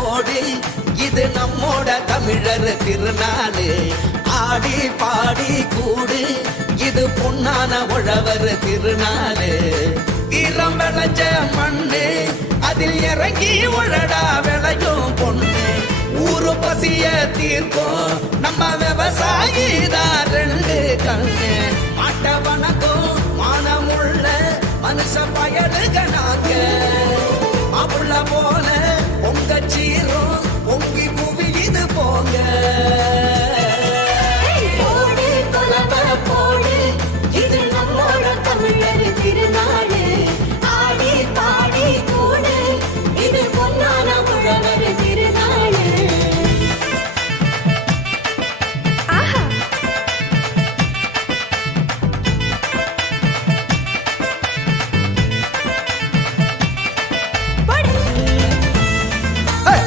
போடு இது நம்மோட தமிழர் திருநாளு ஆடி பாடி கூடு இது பொன்னான உழவர் திருநாளு ஈரம் விளைஞ்ச மண்ணு அதில் இறங்கி உழடா விளையும் பொண்ணு ஊரு பசிய தீர்க்கும் நம்ம விவசாயி தான் ரெண்டு கண்ணு மாட்ட வணக்கம் மானமுள்ள மனுஷ பயலுக நாங்க அப்புள்ள போல பொங்க சீரும் பொங்கி புவி இது போங்க இது நம்மோட தமிழர் திருநாடு ஆடி பாடி கூடு இது பொன்னான உழவர் திருநாடு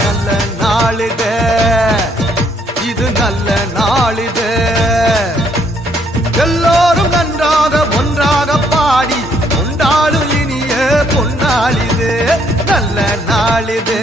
நல்ல நாளிது இது நல்ல நாளிது எல்லோரும் நன்றாக ஒன்றாக பாடி கொண்டாடும் இனிய பொன்னாளிது நல்ல நாளிது